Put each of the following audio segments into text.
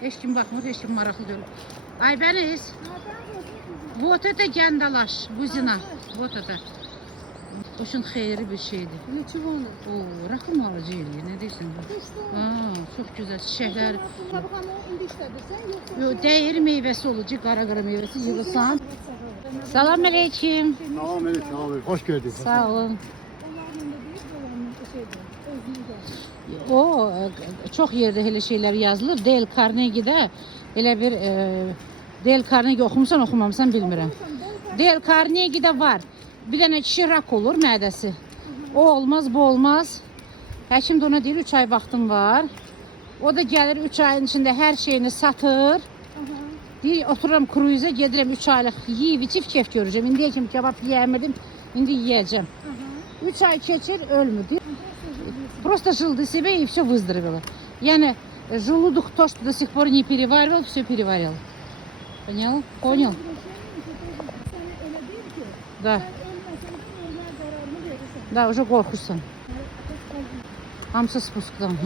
Heç kim baxmır, heç kim maraqlı deyil. Aybəniz. Вот это gəndalaş, buzina. Вот это. Очень xeyirli bir şeydir. Neçə onu? Oo, rakım alıcı eləyir, nə deyirsən bu? Aa, çox gözəl çiçəklər. Qabağını indi işlədirsən, yoxsa? Yo, dəyir meyvəsi olacaq, qara meyvəsi yığırsan. Salam əleykum. Salam əleykum, abi. Hoş geldin. Sağ olun. Onların da deyir, dolanın şeydir, özünü gəlir. O çox yerdə elə şeylər yazılır. Dale Carnegie-də elə bir Dale Carnegie oxumusan, oxumamısan bilmirəm. Dale Carnegie-də var. Bir dənə kişi rak olur mədəsi. O olmaz, bu olmaz. Həkim də ona deyir 3 ay vaxtım var. O da gəlir 3 ayın içində hər şeyini satır. Deyir otururam kruzə gedirəm 3 aylıq yeyib içib kef görəcəm. İndiyə kimi kebab yeyəmədim, indi yeyəcəm. 3 ay keçir, ölmür. Просто жил до себя и все выздоровело. Yani желудок то, что до сих пор не переваривал, все переварил. Понял? Понял? Да. Да, уже korkuşsan. Hamısı spusqdan.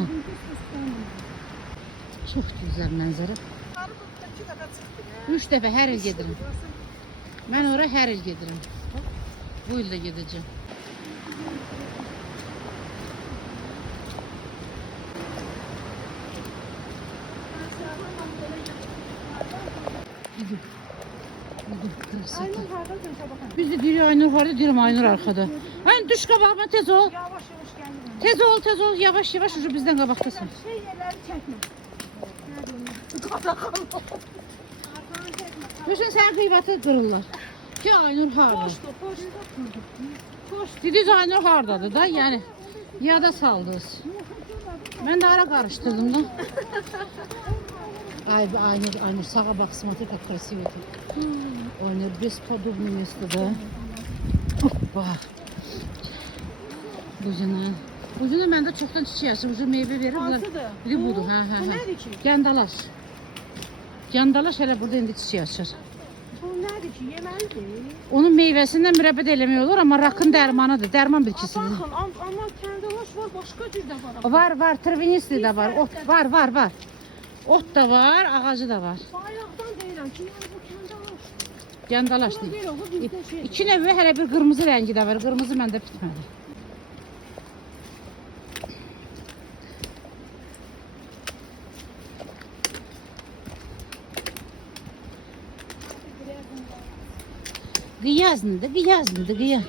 Çok güzel mənzərə. 3 dəfə hər il gedirəm. Mən ora hər il gedirəm. Bu il də gedəcəm. Aynur hardadır qabağın? Biz de deyirik Aynur harda, deyirəm Aynur arkada. Aynur düş qabağıma tez ol. Yavaş yavaş gəlir. Tez ol, tez ol. Yavaş yavaş ucu bizdən qabaqdasın. Şey yerləri çəkmə. Düşün sən qıybatı qırırlar. Ki Aynur harda. Poçtu. Dediniz Aynur hardadır da, yəni yada saldınız. Mən də ara qarışdırdım da. Ay, Aynur, sağa bak, смотри, как красиво тут. Aynur, бесподобное место, да? Hoppa. Buzina məndə çoxdan çiçək açır, ucu meyvə verir. Hansıdır? Biri budur, hə. Bu nədir ki? Gəndalaş. Gəndalaş hələ burada indi çiçək açır. Bu nədir ki? Yeməlidir. Onun meyvəsindən mürəbbə də eləmək olur, amma rakın dərmanıdır, dərman bitkisidir. Baxın, amma kəndalaş var, başqa cür də var. Var, tırvinisli də var, ot var. Ot da var, ağacı da var. Bayaqdan deyirəm ki, yəni bu kəndalaş. Gəndalaş Buna deyil. deyir, o bizdə şey. İki növü hələ bir qırmızı rəngi də var. Qırmızı məndə bitmədi. Qıyazlıdır, qıyazlıdır, qıyaz.